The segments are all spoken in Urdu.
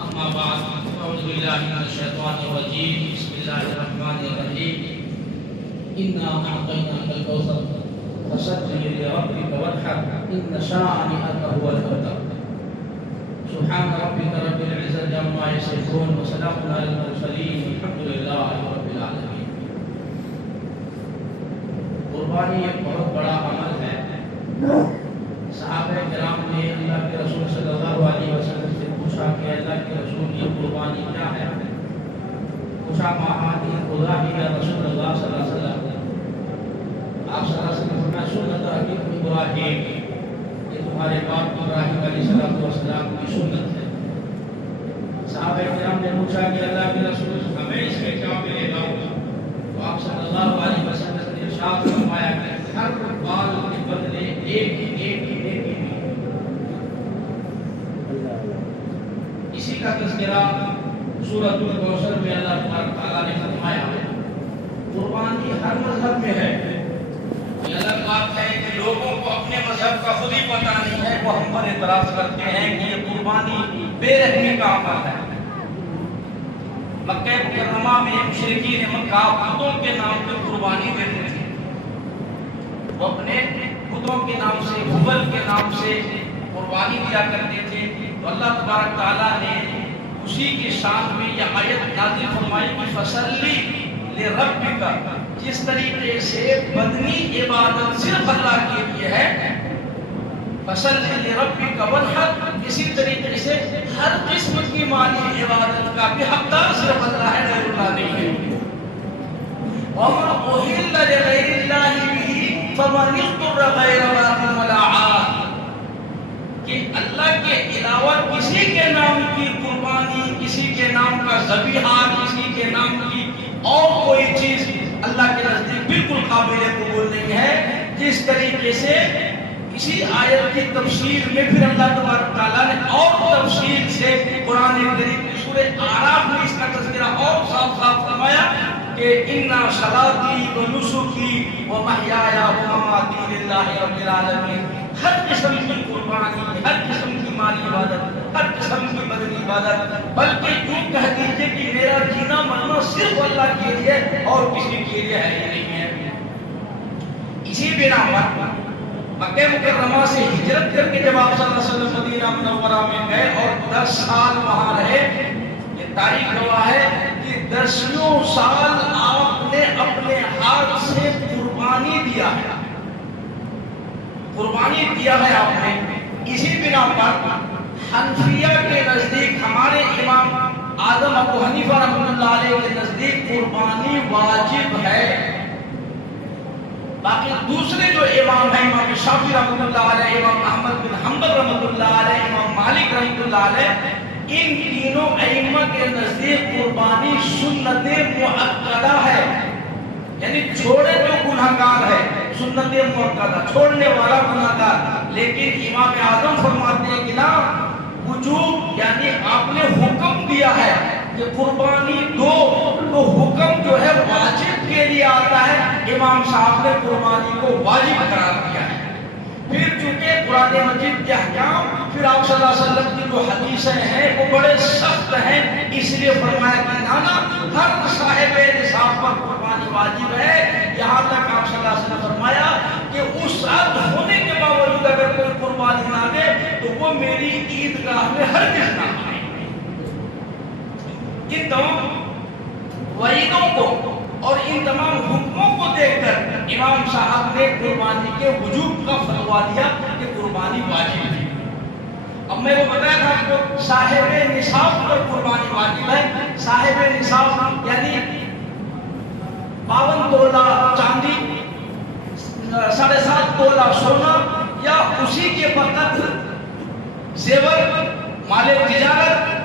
أما بعد أعوذ بالله من الشيطان الرجيم بسم الله الرحمن الرحيم إنا أعطيناك الكوثر فصل لربك وانحر إن شانئك هو الأبتر سبحان ربك رب العزة عما يصفون وسلام على المرسلين والحمد لله رب العالمين. قربانی ایک بہت بڑا عمل ہے. صحابہ کرام نے اللہ کے رسول صلی اللہ علیہ وسلم سے پوچھا کہ اللہ کے رسول یہ قربانی کیا ہے؟ پوچھا ماہی خدا ہی یا رسول اللہ صلی اللہ علیہ وسلم. آپ صلی اللہ علیہ وسلم فرمایا سنت حقیق ابراہیم، یہ تمہارے باپ ابراہیم علیہ السلام کی سنت ہے. صحابہ کرام نے پوچھا کہ اللہ کے رسول ہمیں اس میں کیا ملے گا؟ تو آپ صلی اللہ علیہ وسلم نے ارشاد فرمایا کہ ہر بال کے بدلے ایک اسی کا تذکرہ سورۃ الکوثر میں اللہ تبارک تعالیٰ نے فرمایا ہے. قربانی ہر مذہب میں ہے. یہ الگ بات ہے کہ لوگوں کو اپنے مذہب کا خود ہی پتہ نہیں ہے، وہ ہم پر اعتراض کرتے ہیں کہ یہ قربانی بے رحمی کا عمل ہے. مکہ مکرمہ میں مشرکین مکہ بتوں کے نام پہ قربانی دیتے تھے. وہ اپنے بتوں کے نام سے، حبل کے نام سے قربانی دیا کرتے تھے. تو اللہ تبارک تعالیٰ نے اسی کی شان میں یہ آیت نازل فرمائی کہ فصلی لربک. جس طریقے سے بدنی عبادت صرف اللہ کے لیے ہے، فصلی لربک وانحر، اسی طریقے سے ہر قسم کی مالی عبادت کا بھی حقدار صرف اللہ ہے، غیر اللہ نہیں ہے. وَمَا أُحِلَّ لِغَيْرِ اللَّهِ بِهِ فَمَنِ اضْطُرَّ غَيْرَ بَاغٍ وَلَا عَادٍ. کہ اللہ کے علاوہ کسی کے نام کی قربانی، کسی کے نام کا ذبیحہ، کسی کے نام کی اور کوئی چیز اللہ کے نزدیک بالکل قابل قبول نہیں ہے. جس طریقے سے اسی آیت کی تفسیر میں پھر اللہ تبارک تعالیٰ نے اور تفصیل سے قرآن کریم کی سورہ اعراف میں اس کا تذکرہ اور صاف فرمایا کہ اِنَّا صَلَاتِي وَنُسُكِي وَمَحْيَايَ وَمَمَاتِي لِلَّهِ رَبِّ الْعَالَمِينَ. ہر قسم کی قربانی، ہر قسم کی مالی عبادت، ہر قسم کی بدنی عبادت، بلکہ یوں کہہ دیجیے کہ میرا جینا مرنا صرف اللہ کے لیے اور کسی کے لیے ہے ہی نہیں ہے. اسی بنا پر مکہ مکرمہ سے ہجرت کر کے جب آپ صلی اللہ علیہ وسلم مدینہ منورہ میں گئے اور 10 سال وہاں رہے، یہ تاریخ گواہ ہے کہ 10 سال آپ نے اپنے ہاتھ سے قربانی دیا ہے. قربانی دیا ہے آپ نے. اسی بنا پر حنفیہ کے نزدیک، ہمارے امام اعظم ابو حنیفہ رحمۃ اللہ علیہ کے نزدیک قربانی واجب ہے. باقی دوسرے جو امام ہیں، امام شافعی رحمۃ اللہ علیہ، امام احمد بن حنبل رحمۃ اللہ علیہ، امام مالک رحمۃ اللہ علیہ، ان تینوں ائمہ کے نزدیک قربانی سنت مؤکدہ ہے. یعنی چھوڑے جو گناہگار ہے، سنت مؤکدہ، چھوڑنے والا گناہگار. لیکن امام اعظم فرماتے ہیں کہ نا وجوب، یعنی آپ نے حکم دیا ہے کہ قربانی دو، تو حکم جو ہے واجب کے لیے آتا ہے. امام صاحب نے قربانی کو واجب قرار دیا ہے. پھر چونکہ قرآن مجید کے احکام، پھر آپ صلی اللہ علیہ وسلم کی جو حدیثیں ہیں وہ بڑے سخت ہیں، اس لیے فرمایا کہ نانا ہر صاحب نصاب پر قربانی واجب ہے. یہاں تک آپ صلی اللہ علیہ وسلم فرمایا کہ اس عہد ہونے کے باوجود اگر کوئی قربانی نہ دے تو وہ میری عیدگاہ میں ہرگز نہ آئے. ان تمام وعیدوں کو اور ان تمام حکموں کو دیکھ کر امام صاحب نے قربانی کے وجوب کا فتویٰ دیا کہ قربانی واجب ہے. اب میں وہ بتایا تھا کہ صاحب نصاب پر قربانی واجب ہے. صاحب نصاب یعنی 52 تولہ چاندی، 7.5 تولہ سونا یا اسی کے برکت زیور، مال تجارت،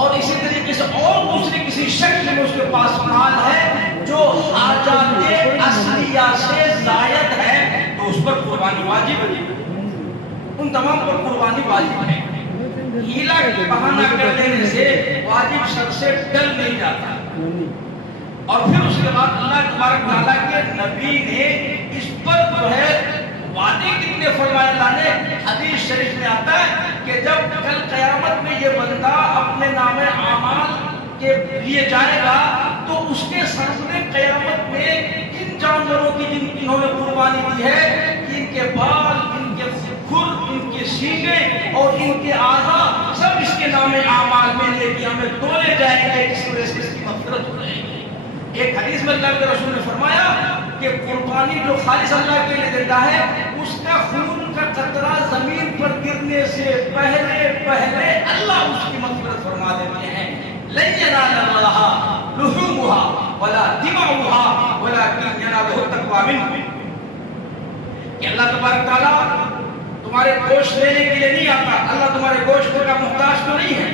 اور اسی طریقے سے اور دوسری کسی شکل میں اس کے پاس مال ہے جو حاجات اصلیہ سے زائد ہے، تو اس پر قربانی واجب ہے. ان تمام پر قربانی واجب ہے. ہیلا کے بہانہ کر لینے سے واجب سر سے ٹل نہیں جاتا. اور پھر اس کے بعد اللہ تبارک تعالیٰ کے نبی نے اس پر جو ہے وعدے کتنے فرمائے. اللہ نے حدیث شریف میں آتا ہے کہ جب کل قیامت میں یہ بندہ اپنے کے لیے جائے گا تو اس کے سامنے قیامت میں ان جانوروں کی جنہوں نے قربانی دی ہے، ان کے بال، ان کے کھر، ان کے سینگیں اور ان کے اعضاء سب اس کے نام اعمال میں لے کے ہمیں تولے جائیں گے، جس وجہ سے اس کی مغفرت ہو جائے گی۔ ایک حدیث میں اللہ کے رسول نے فرمایا کہ قربانی جو خالص اللہ کے لیے دیتا ہے، اس کا خون کا قطرہ زمین پر گرنے سے پہلے اللہ اس کی مغفرت فرما دیتے ہیں۔ لن ينال الله لحومها ولا دماؤها ولكن يناله التقوى منكم، کہ اللہ تبارک تعالیٰ تمہارے گوشت لینے کے لیے نہیں آتا، اللہ تمہارے گوشت کا محتاج تو نہیں ہے،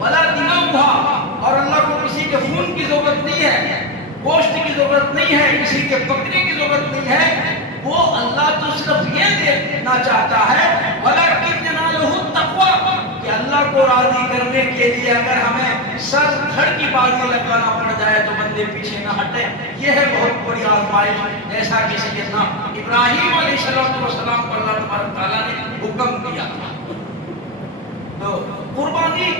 ولا دماؤها، اور اللہ کو کسی کے خون کی ضرورت نہیں ہے، گوشت کی ضرورت نہیں ہے، کسی کے بکرے کی ضرورت نہیں ہے، وہ اللہ تو صرف یہ دینا چاہتا ہے وَلَكِنْ يَنَالُهُ التَّقْوَى، کہ اللہ کو راضی کرنے کے لیے اگر ہمیں سر دھڑ کی بازی لگانا پڑ جائے تو بندے پیچھے نہ ہٹے۔ یہ ہے بہت بڑی آزمائش، جیسا کہ سیدنا ابراہیم علیہ السلام کو اللہ تبارک تعالیٰ نے حکم دیا تھا۔ تو قربانی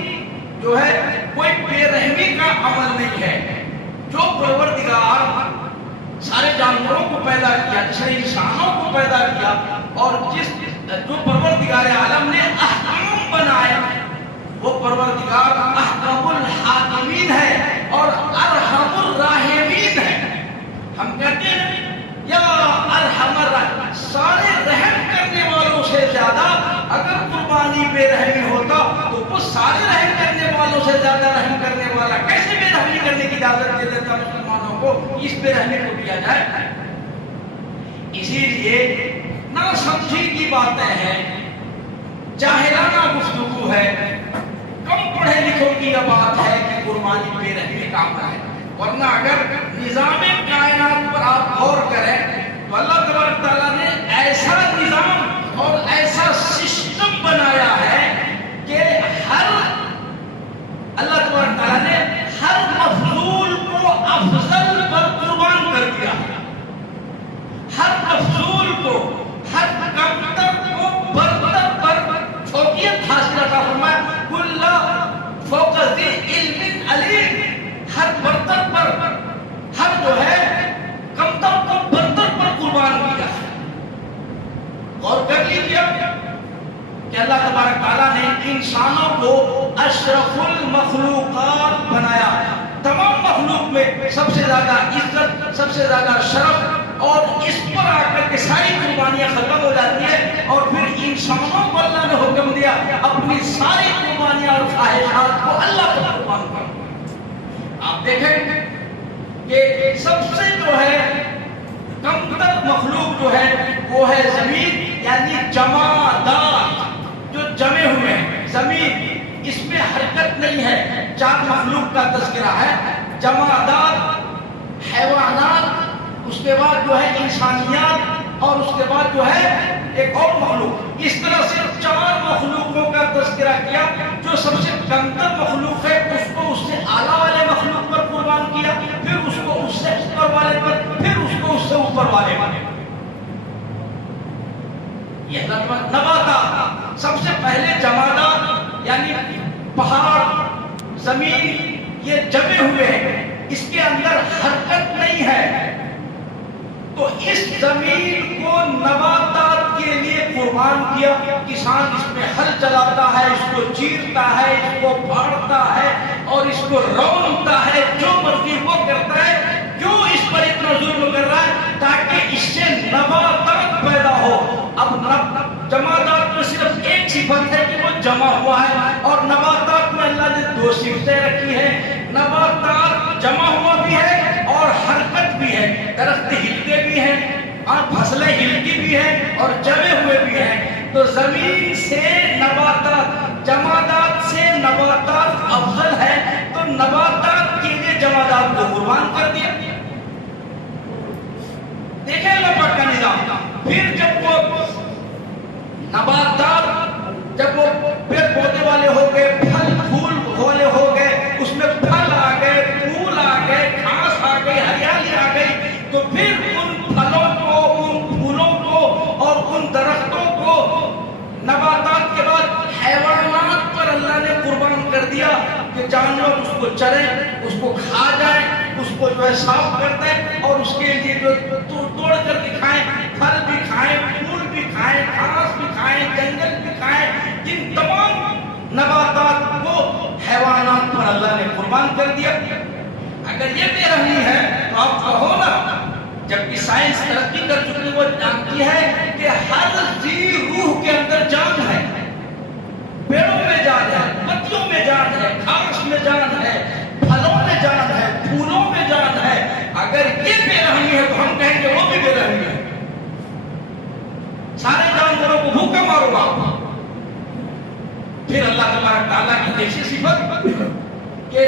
جو ہے کوئی بے رحمی کا عمل نہیں ہے۔ جو پروردگار سارے جانوروں کو پیدا کیا، جس نے انسانوں کو پیدا کیا، اور جو پروردگار عالم نے احکام بنائے، وہ پروردگار احکم الحاکمین ہے اور ارحم الراحمین ہے۔ ہم کہتے ہیں یا ارحم الراحمین، سارے رحم کرنے والوں سے زیادہ اگر قربانی بے رحمی ہوتا تو وہ سارے رحم کرنے والوں سے زیادہ رحم کرنے والا کیسے بے رحمی کرنے کی اجازت دے دیتا مسلمانوں کو، اس بے رحمی کو کیا جائے۔ اسی لیے نہ سمجھی کی باتیں ہیں، جاہلانہ گفتگو ہے، کم پڑھے لکھوں کی یہ بات ہے کہ قربانی بے رحمی کا عمل ہے۔ ورنہ اگر نظام کائنات پر آپ غور کریں تو اللہ تبارک تعالیٰ نے ایسا نظام اور ایسا سسٹم بنایا ہے کہ اللہ تبارک تعالیٰ نے ہر مفضول کو افضل پر قربان کر دیا، ہر مفضول کو، ہر کمتر کو برتر پر فوقیت حاصل عطا فرمایا۔ کل فوق ذی علم علیم، ہر برتر پر، ہر جو ہے کمتر کو برتر پر قربان کیا ہے۔ اور کر لیجیے کہ اللہ تبارک تعالیٰ نے انسانوں کو اشرف المخلوقات بنایا، تمام مخلوق میں سب سے زیادہ عزت، سب سے زیادہ شرف، اور اس پر آ کر کے ساری قربانیاں ختم ہو جاتی ہیں، اور پھر انسانوں کو اللہ نے حکم دیا اپنی ساری قربانیاں اور خواہشات کو اللہ پر قربان کرو۔ آپ دیکھیں کہ سب سے جو ہے کمتر مخلوق جو ہے وہ ہے زمین، یعنی جمادات جو جمے ہوئے ہیں۔ زمین اس میں حرکت نہیں ہے، چار مخلوق کا تذکرہ ہے، جمادات، حیوانات، اس کے بعد جو ہے انسانیات، اور اس کے بعد جو ہے ایک اور مخلوق۔ اس طرح سے چار مخلوقوں کا تذکرہ کیا۔ جو سب سے کمتر مخلوق ہے اس کو اس سے اعلیٰ والے مخلوق پر قربان کیا، پھر اس کو اس سے اوپر والے پر، پھر اس کو اس سے اوپر والے پر۔ یہ نباتات، سب سے پہلے جمادات یعنی پہاڑ، زمین، یہ جمے ہوئے ہیں، اس کے اندر حرکت نہیں ہے، تو اس زمین کو نباتات کے لیے قربان کیا۔ کسان اس میں ہل چلاتا ہے، اس کو چیرتا ہے، اس کو پھاڑتا ہے اور اس کو رونتا ہے، جو مرضی وہ کرتا ہے۔ کیوں اس پر اتنا ظلم کر رہا ہے؟ تاکہ اس سے نباتات پیدا ہو۔ اب جمادات میں صرف ایک صفت ہے کہ وہ جمع ہوا ہے، اور نباتات میں اللہ نے دو صفتیں رکھی ہیں۔ نباتات جمع ہوا بھی ہے اور حرکت بھی ہے، درخت ہلتے بھی ہیں، فصلیں ہلتی بھی ہیں اور جمے ہوئے بھی ہیں۔ تو زمین سے نباتات، جمادات سے نباتات افضل ہے، تو نباتات کے لیے جمادات کو قربان کر دیا۔ دیکھیں اللہ پاک کا نظام۔ پھر جب وہ نباتات، جب وہ پیڑ پودے والے ہو گئے، پھل پھول والے ہو گئے، اس میں پھل آ گئے، پھول آ گئے، گھاس آ گئی، ہریالی آ گئی، تو پھر ان پھلوں کو، ان پھولوں کو اور ان درختوں کو، نباتات کے بعد حیوانات پر اللہ نے قربان کر دیا۔ کہ جانور اس کو چرے، اس کو کھا جائے، اس کو جو ہے صاف کر دیں اور اس کے لیے جو توڑ کر کے کھائیں، پھل بھی کھائیں، پھول بھی کھائیں، گھاس بھی کھائیں، جنگل بھی کھائیں، ان تمام نباتات کو حیوانات پر اللہ نے قربان کر دیا۔ اگر یہ بے رحمی ہے تو آپ کہو نا، جبکہ سائنس ترقی کر چکی وہ جانتی ہے کہ ہر ذی روح کے اندر جان ہے، پیڑوں میں جان ہے، پتیوں میں جان ہے، گھاس میں جان ہے، پھلوں میں جان ہے، پھولوں میں جان ہے۔ اگر یہ بے رحمی ہے تو ہم کہیں گے وہ بھی بے رحمی ہے۔ سارے جانوروں کو بھوکا مارو آپ۔ پھر اللہ تبارک تعالیٰ کی دیکھی صفت کہ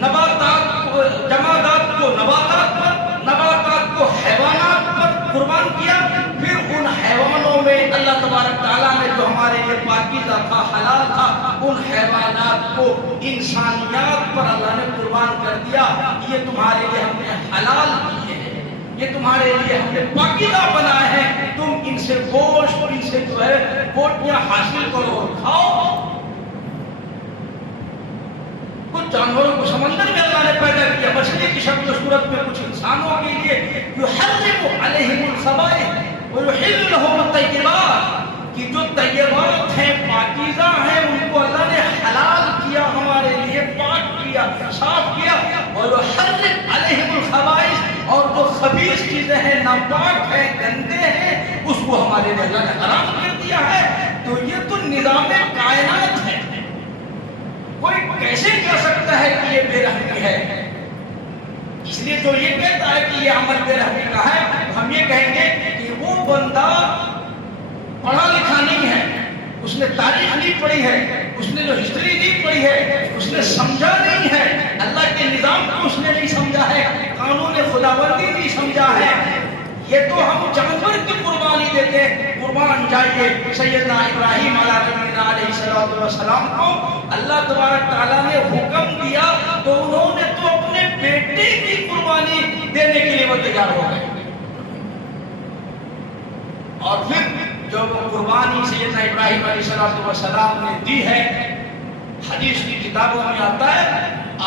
نباتات کو جمادات کو نباتات پر، نباتات کو حیوانات پر قربان کیا۔ پھر ان حیوانوں میں اللہ تبارک تعالیٰ نے جو ہمارے لیے پاکیزہ تھا، حلال تھا، ان حیوانات کو انسانیات پر اللہ نے قربان کر دیا۔ یہ تمہارے لیے ہم نے حلال کیے ہیں، یہ تمہارے لیے ہم نے پاکیزہ بنائے ہیں، تم ان سے گوشت، ان سے جو ہے بوٹیاں حاصل کرو اور کھاؤ۔ کچھ جانوروں کو سمندر میں اللہ نے پیدا کیا، مچھلی کی شکل و صورت میں، کچھ انسانوں کے لیے یحرم علیہم الخبائث ویحل لہم الطیبات، کہ جو طیبات ہیں، پاکیزہ ہیں، ان کو اللہ نے حلال کیا، ہمارے لیے پاک کیا، صاف کیا۔ ویحرم علیہم الخبائث، اور جو خبیث چیزیں ہیں، ناپاک ہیں، گندے ہیں، اس کو ہمارے لیے اللہ نے حرام کر دیا ہے۔ تو یہ تو نظام کائنات ہے، کوئی کیسے کہہ سکتا ہے کہ یہ بے رحمی ہے؟ اس لیے جو یہ کہتا ہے کہ یہ عمل بے رحمی کا ہے، ہم یہ کہیں گے کہ وہ بندہ پڑھا لکھا نہیں ہے، اس نے تاریخ نہیں پڑھی ہے، اس نے جو ہسٹری نہیں پڑھی ہے، اس نے سمجھا نہیں ہے، اللہ کے نظام کو اس نے نہیں سمجھا ہے، قانون خداوندی نہیں سمجھا ہے۔ یہ تو ہم جانور کی قربانی دیتے ہیں۔ قربان جائیے سیدنا ابراہیم علیہ السلام کو اللہ تبارک تعالیٰ نے حکم دیا تو انہوں نے تو اپنے بیٹے کی قربانی دینے کے لیے وہ تیار ہو گئے، اور پھر جو وہ قربانی سیدنا ابراہیم علیہ السلام نے دی ہے، حدیث کی کتابوں میں آتا ہے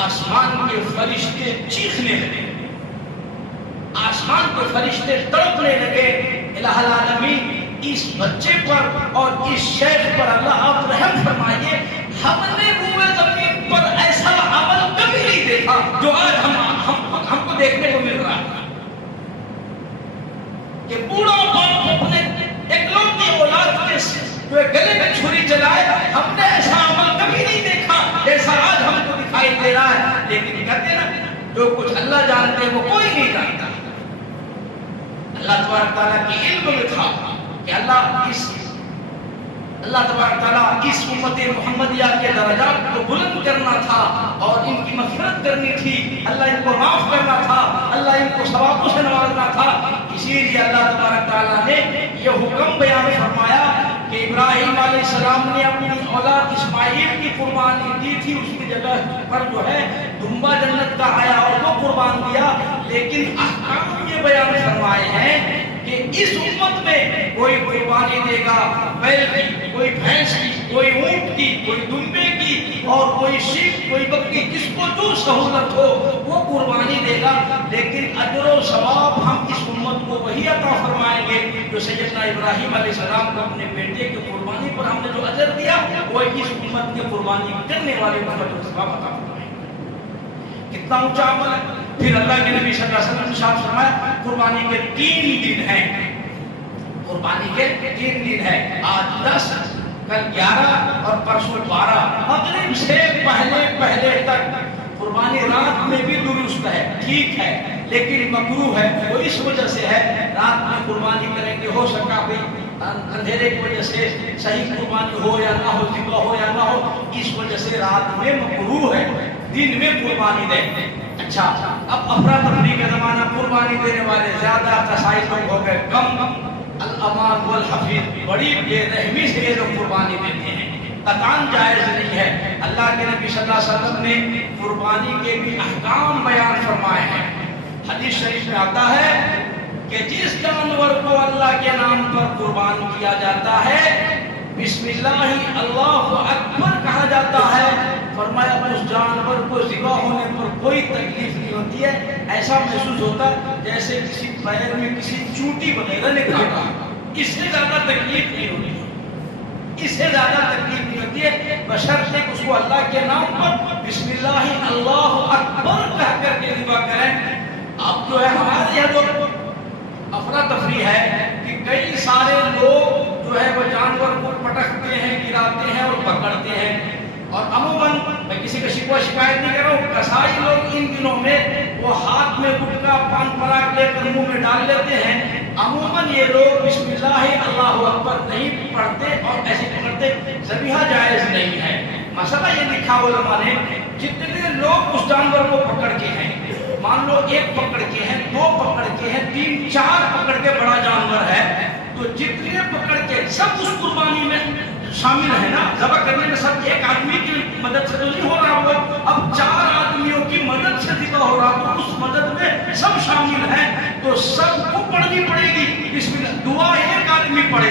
آسمان کے فرشتے چیخنے لگے، آسمان کے فرشتے تڑپنے لگے، الہ العالمین اس بچے پر اور اس شیخ پر اللہ آپ رحم فرمائیے، ہم نے روئے زمین پر ایسا عمل کبھی نہیں دیکھا جو آج ہم کو دیکھنے کو مل رہا ہے، کہ بوڑھا باپ اپنے اکلوتی اولاد کے جو گلے میں چھری چلائے، ہم نے ایسا عمل کبھی نہیں دیکھا جیسا آج ہم کو دکھائی دے رہا ہے۔ لیکن کہتے نا، جو کچھ اللہ جانتے ہیں وہ کوئی نہیں جانتا۔ اللہ تبارک تعالیٰ کی علم میں تھا کہ اللہ تبارک تعالیٰ اس امت محمدیہ کے درجات کو بلند کرنا تھا اور ان کی مغفرت کرنی تھی، اللہ ان کو معاف کرنا تھا، اللہ ان کو ثوابوں سے نوازنا تھا۔ اسی لیے اللہ تبارک تعالیٰ نے یہ حکم بیان فرمایا کہ ابراہیم علیہ السلام نے اپنی اولاد اسماعیل کی قربانی دی تھی، اس کی جگہ پر جو ہے دمبا جنت کا آیا اور وہ قربان دیا۔ لیکن احکام یہ بیان فرمائے ہیں کہ اس امت میں کوئی قربانی دے گا بیل کی، کوئی بھینس کی، کوئی اونٹ کی، کوئی دمبے کی، اور کوئی شیپ، کوئی بکری، جس کو جو سہولت ہو وہ قربانی دے گا، لیکن اجر و ثواب ہم اس امت کو وہی عطا فرمائیں گے جو سیدنا ابراہیم علیہ السلام کو اپنے بیٹے کی قربانی پر ہم نے جو اجر دیا وہ اس امت کی قربانی کرنے والے کو اجر و ثواب عطا فرمائیں گے۔ کتنا اونچا عمل ہے۔ پھر اللہ کے نبی صلی اللہ علیہ وسلم نے ارشاد فرمایا قربانی کے 3 دن ہیں، قربانی کے 3 دن ہیں، آج 10، کل 11 اور پرسوں 12، مغرب سے پہلے تک۔ قربانی رات میں بھی درست ہے، ٹھیک ہے، لیکن مکروہ ہے، وہ اس وجہ سے ہے رات میں قربانی کریں گے، ہو سکا کوئی اندھیرے کی وجہ سے صحیح قربانی ہو یا نہ ہو، ذبح ہو یا نہ ہو، اس وجہ سے رات میں مکروہ ہے، دن میں قربانی دیں۔ اچھا، اب افراتفری کا زمانہ، قربانی دینے والے زیادہ، قصائی لوگ ہو گئے کم، الامان والحفیظ، بڑی بے رحمی سے یہ لوگ قربانی دیتے ہیں، قطعاً جائز نہیں ہے۔ اللہ کے نبی صلی اللہ علیہ وسلم نے قربانی کے بھی احکام بیان فرمائے ہیں۔ حدیث شریف میں آتا ہے کہ جس جانور کو اللہ کے نام پر قربان کیا جاتا ہے بسم اللہ اللہ اکبر کہا جاتا ہے، فرمایا اس جانور کو ذبح ہونے پر کوئی تکلیف نہیں ہوتی ہے، ایسا محسوس ہوتا ہے جیسے کسی پیر میں کسی چونٹی وغیرہ نے کاٹا، اس سے زیادہ تکلیف نہیں ہوتی، اس سے زیادہ تکلیف نہیں ہوتی ہے، بشرطے کہ اس کو اللہ کے نام پر بسم اللہ اللہ اکبر کہہ کر کے ذبح کریں۔ اب جو ہے ہمارے یہاں جو افراتفری ہے کہ کئی سارے لوگ جو ہے وہ جانور کو پٹکتے ہیں، گراتے ہیں اور پکڑتے ہیں، اور عموماً میں کسی کا شکوہ شکایت نہیں کر رہا ہوں، کسائی لوگ ان دنوں میں وہ ہاتھ میں گٹکا پان پراگ لے کر منہ میں ڈال لیتے ہیں، عموماً یہ لوگ بسم اللہ اللہ اکبر نہیں پڑھتے اور ایسے پکڑتے، ذبیحہ جائز نہیں ہے۔ مسئلہ یہ لکھا علماء نے، جتنے لوگ اس جانور کو پکڑ کے ہیں، مان لو ایک پکڑ کے ہیں، دو پکڑ کے ہیں، تین چار پکڑ کے بڑا جانور ہے، تو جتنے پکڑ کے سب اس قربانی میں شامل ہے نا، ذبح کرنے میں سب ایک آدمی کی مدد سے تو نہیں ہو رہا ہوگا، اب چار آدمیوں کی مدد سے ذبح ہو رہا، تو اس مدد میں سب شامل ہیں، تو سب کو پڑھنی پڑے گی بسم اللہ، دعا ایک آدمی پڑھے،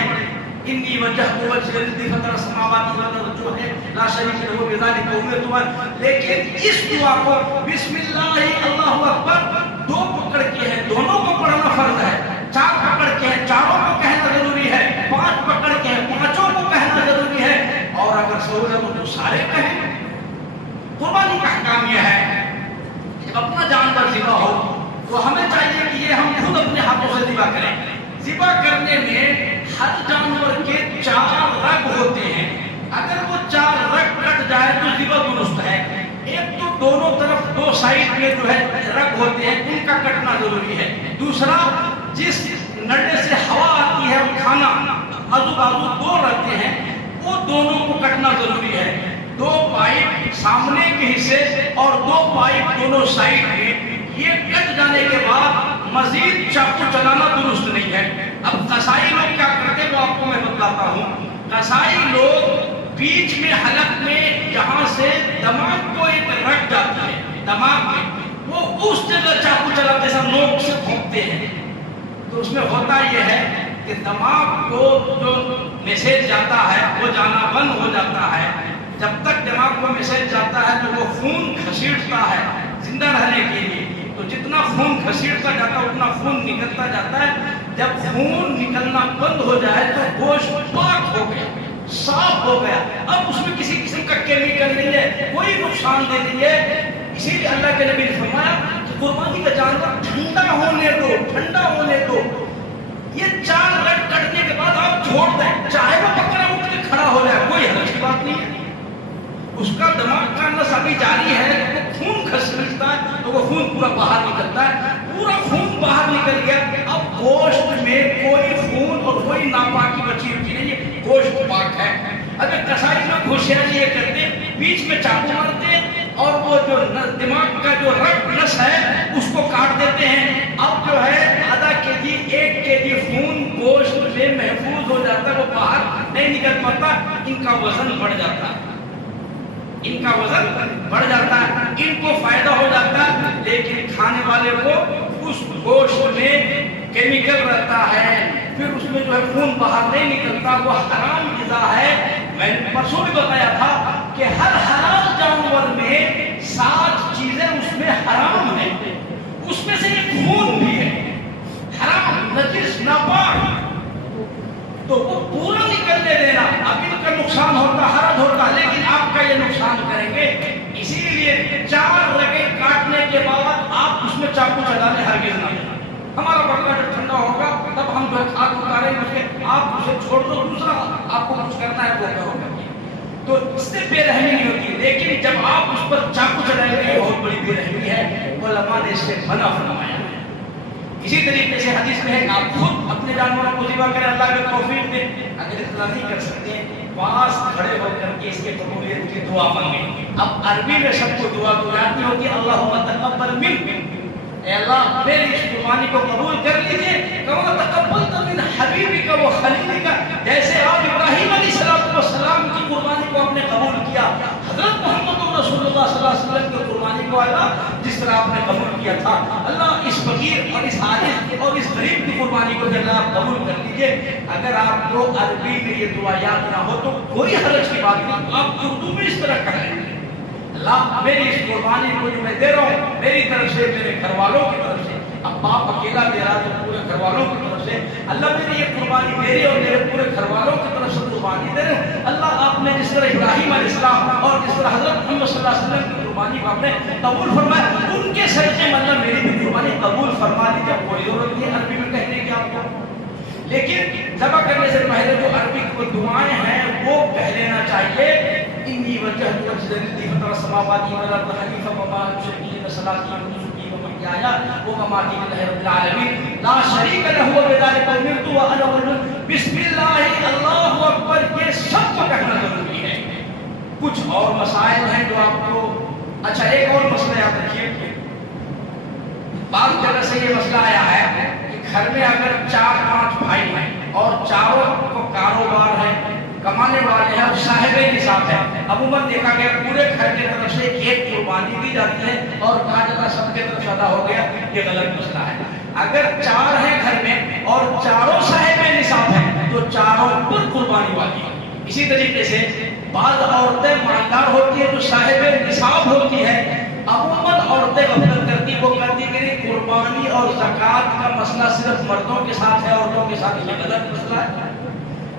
انی وجہت وجہ الذی فطر السماوات والارض جو ہے لا شریک لہ بذلک امرت، لیکن اس دعا کو بسم اللہ اللہ اکبر دو پکڑ کے ہیں، دونوں کو پڑھنا فرض ہے، چار پکڑ کے ہیں، چاروں کو کہنا ضروری ہے، پانچ پکڑ کے ہیں، پانچوں کو کہنا ضروری ہے، اور اگر سہولت ہو تو سارے کہیں۔ قربانی کا حکام یہ ہے جب اپنا جانور ذبح ہو تو ہمیں چاہیے کہ یہ ہم خود اپنے ہاتھوں سے ذبح کریں۔ ذبح کرنے میں ہر جانور کے چار رگ ہوتے ہیں، اگر وہ چار رگ کٹ جائے تو ذبح درست ہے، ایک تو دونوں طرف دو سائڈ میں جو ہے رگ ہوتے ہیں ان کا کٹنا ضروری ہے، دوسرا جس نڈے سے ہوا آتی ہے وہ کھانا آزو بازو دو رہتے ہیں وہ دونوں کو کٹنا ضروری ہے، دو پائپ سامنے کے حصے اور دو پائپ دونوں سائڈ میں، یہ کٹ جانے کے بعد مزید چاقو چلانا درست نہیں ہے۔ اب قصائی لوگ کیا کرتے ہیں وہ آپ کو میں بتلاتا ہوں، قصائی لوگ بیچ میں حلق میں جہاں سے دماغ کو ایک رگ جاتی ہے دماغ میں، وہ اس جگہ چاقو چلاتے ہیں، نوک سے پھونکتے ہیں، تو اس میں ہوتا یہ ہے کہ دماغ کو جو میسیج جاتا ہے وہ جانا بند ہو جاتا ہے، جب تک دماغ کو میسیج جاتا ہے تو وہ خون گھسیٹتا ہے زندہ رہنے کے لیے، تو جتنا خون گھسیٹتا جاتا ہے اتنا خون نکلتا جاتا ہے، جب خون نکلنا بند ہو جائے تو گوشت پاک ہو گیا، صاف ہو گیا، اب اس میں کسی قسم کا کیمیکل نہیں ہے، کوئی نقصان دہ نہیں ہے۔ اسی لیے اللہ کے نبی نے فرمایا کہ قربانی کا جانور ٹھنڈا ہونے دو، ٹھنڈا ہونے دو، یہ چار رگ کٹنے کے بعد آپ چھوڑ دیں، چاہے وہ بکرا اٹھ کے کھڑا ہو جائے کوئی حرج کی بات نہیں ہے، اس کا دماغ کا نس ابھی جاری ہے، وہ خون گھسیٹتا ہے تو وہ خون پورا باہر نکلتا ہے، پورا خون باہر نکل گیا، اب گوشت میں کوئی خون اور کوئی ناپاکی بچی ہوتی نہیں ہے، گوشت پاک ہے۔ اگر کسائی لوگ ہوشیاری یہ کرتے بیچ میں چاقو مارتے اور وہ جو دماغ کا جو رگ نس ہے اس کو کاٹ دیتے ہیں، اب جو ہے آدھا کے جی 1 کg خون گوشت میں محفوظ ہو جاتا ہے، وہ باہر نہیں نکل پاتا، ان کا وزن بڑھ جاتا ہے، ان کا وزن بڑھ جاتا ہے، ان کو فائدہ ہو جاتا ہے، لیکن کھانے والے کو اس گوشت میں کیمیکل رہتا ہے، پھر اس میں جو ہے خون باہر نہیں نکلتا، وہ حرام غذا ہے۔ میں نے پرسوں بھی بتایا تھا کہ ہر حلال جانور میں 7 چیزیں اس میں حرام ہیں، اس میں سے ایک خون بھی ہے، حرام نجس ناپاک، تو وہ پورا نکلنے دینا، اب ان کا نقصان ہوتا حرج ہوتا، لیکن آپ کا یہ نقصان کریں گے، اسی لیے 4 رگیں کاٹنے کے بعد آپ اس میں چاقو چلانے ہرگز نہ دینا۔ ہمارا بکرا جب ٹھنڈا ہوگا تب ہم جو ہے کھاد اتاریں گے، آپ اسے چھوڑ دو، دوسرا آپ کو کچھ کرنا ہے وہ کرو گے، تو اس سے بے رحمی نہیں ہوتی، لیکن جب آپ اس پر چاقو چلائیں گے یہ بہت بڑی بے رحمی ہے، علماء نے اس سے منع فرمایا ہے۔ اسی طریقے سے حدیث میں ہے کہ آپ خود اپنے جانوروں کو ذبح کریں، اللہ کے توفیق دے، اگر اتنا نہیں کر سکتے پاس کھڑے ہو کر کے اس کے قبولیت کی دعا مانگیں۔ اب عربی میں سب کو دعا تو یاد نہیں ہوتی، اللہم تقبل من، اے اللہ میری اس قربانی کو قبول کر لیجئے، کما تقبلت من حبیبک و خلیلک، جیسے آپ ابراہیم علیہ السلام کی قربانی کو آپ نے قبول کیا، حضرت محمد رسول اللہ صلی اللہ علیہ وسلم کی قربانی کو اللہ جس طرح آپ نے قبول کیا تھا، اللہ اس فقیر اور اس عاجز اور اس غریب کی قربانی کو بھی اللہ آپ قبول کر لیجیے۔ اگر آپ کو عربی میں یہ دعا یاد نہ ہو تو کوئی حرج کی بات نہیں، آپ اردو میں اس طرح کہیں، اللہ میری اس قربانی کو جو میں دے رہا ہوں میری طرف سے، میرے گھر والوں کی طرف سے، اب باپ اکیلا دے رہا تو پورے گھر والوں کی طرف سے، اللہ میری یہ قربانی میری اور میرے پورے گھر والوں کی طرف سے قربانی دے رہے ہیں۔ اللہ آپ نے جس طرح ابراہیم علیہ السلام اور جس طرح حضرت محمد صلی اللہ علیہ وسلم کی قربانی کو آپ نے قبول فرمایا، ان کے صدقے میں اللہ میری بھی قربانی قبول فرما لیجیے۔ کوئی ضرورت نہیں عربی میں کہنے کی آپ کو، لیکن ذبح کرنے سے پہلے جو عربی کی دعائیں ہیں وہ کہہ لینا چاہیے۔ انی وجہت وجہی الذی فطر السماوات والارض حنیفا وما انا من المشرکین صلاتی ونسکی ومحیایا ومماتی للہ رب العالمین لا شریک لہ وبذلک امرت وانا بسم اللہ اللہ اکبر، یہ سب کو کہنا ضروری ہے۔ کچھ اور مسائل ہیں جو آپ کو، اچھا ایک اور مسئلہ یاد رکھیے، بعض جگہ سے یہ مسئلہ آیا ہے کہ گھر میں اگر 4-5 بھائی ہیں اور چاروں کو کاروبار ہے، کمانے والے ہیں اور صاحب نصاب ہے، عموماً دیکھا گیا پورے گھر کی طرف سے ایک قربانی دی جاتی ہے اور کہا جاتا ہے سب کی طرف سے ادا ہو گیا، یہ غلط مسئلہ ہے۔ اگر 4 ہیں گھر میں اور چاروں صاحب نصاب ہیں تو چاروں پر قربانی واجب ہے۔ اسی طریقے سے بعض عورتیں مالدار ہوتی ہیں جو صاحب نصاب ہوتی ہے، عموماً عورتیں غفلت کرتی، وہ کہتی ہیں کہ قربانی اور زکوٰۃ کا مسئلہ صرف مردوں کے ساتھ ہے، عورتوں کے ساتھ یہ غلط مسئلہ ہے۔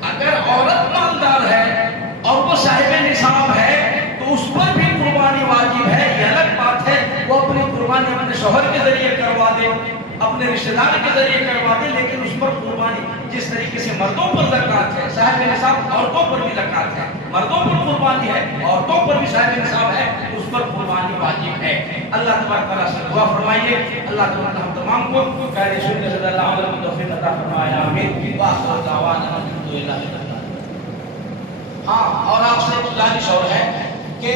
اگر عورت مالدار ہے اور وہ صاحب نصاب ہے تو اس پر بھی قربانی واجب ہے، یہ الگ بات ہے وہ اپنی قربانی اپنے شوہر کے ذریعے کروا دے، اپنے رشتہ دار کے ذریعے کروا دے، لیکن اس پر قربانی جس طریقے سے مردوں پر زکوٰۃ ہے، صاحب نصاب عورتوں پر بھی زکوٰۃ ہے، مردوں پر قربانی ہے عورتوں پر بھی صاحب نصاب ہے، اس پر قربانی واجب ہے۔ اللہ تبارک تعالیٰ سے دعا فرمائیے اللہ تعالیٰ ہم تمام کو خیر سنت صلی اللہ علیہ وسلم توفیق عطا فرمائے، آمین۔ وآخر دعوانا الحمدللہ۔ ہاں اور آپ سے گزارش اور ہے کہ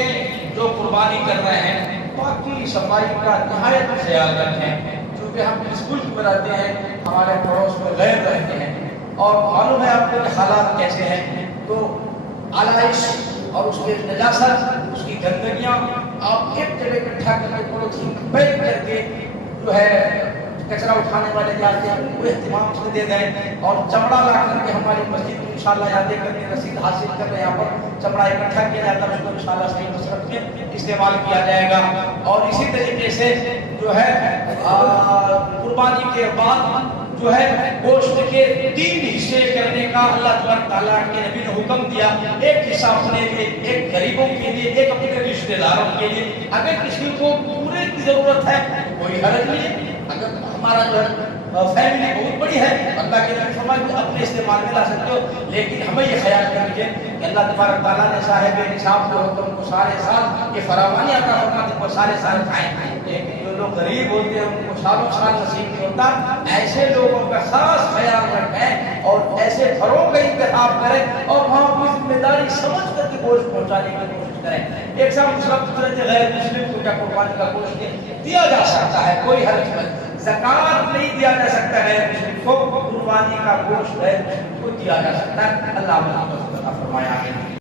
جو قربانی کر رہے ہیں باقی صفائی کا نہایت خیال رکھیں، چونکہ ہم اس ملک میں رہتے ہیں، ہمارے پڑوس میں غیر رہتے ہیں اور معلوم ہے آپ کو کہ حالات کیسے ہیں، تو آلائش اور اس کی نجاست، اس کی گندگیاں آپ ایک جگہ اکٹھا کر کے پولیتھین پیک کر کے جو ہے کچرا اٹھانے والے جاتے ہیں وہ اہتمام سے دے دیں، اور چمڑا لا کر کے ہماری مسجد میں انشاءاللہ یادیں کر کے رسید حاصل کر رہے ہیں، یہاں پر چمڑا اکٹھا کیا جاتا ہے، اس کو انشاءاللہ صحیح مصرف میں استعمال کیا جائے گا۔ اور اسی طریقے سے جو ہے قربانی کے بعد جو ہے گوشت کے 3 حصے کرنے کا اللہ تبارک تعالیٰ کے نبی نے حکم دیا، ایک حصہ اپنے لیے، ایک غریبوں کے لیے، ایک اپنے رشتہ داروں کے لیے۔ اگر کسی کو پورے کی ضرورت ہے کوئی حرج نہیں ہے، اگر ہمارا جو ہے فیملی بہت بڑی ہے اللہ کے نبی فرمایا کہ اپنے استعمال میں لا سکتے ہو، لیکن ہمیں یہ خیال کرنی چاہیے کہ اللہ تبارک تعالیٰ نے صاحب نصاب کے حکم کو سارے سال یہ فراوانی عطا فرماتے ہیں، سارے سال کھائیں، لیکن جو لوگ غریب ہوتے ہیں ان کو سالوں سال نصیب نہیں ہوتا، ایسے لوگوں کا خاص خیال رکھیں اور ایسے گھروں کا انتخاب کریں اور وہاں کی ذمہ داری سمجھ کر کے گوشت پہنچانے کی کوشش کریں۔ ایک ساتھ مسلم غیر مسلم کو کیا قربانی کا گوشت دیا جا سکتا ہے، کوئی حرج نہیں، زکوٰۃ نہیں دیا جا سکتا ہے، مسلم کو قربانی کا گوشت ہے وہ دیا جا سکتا ہے۔ اللہ علیہ وسلم فرمایا ہے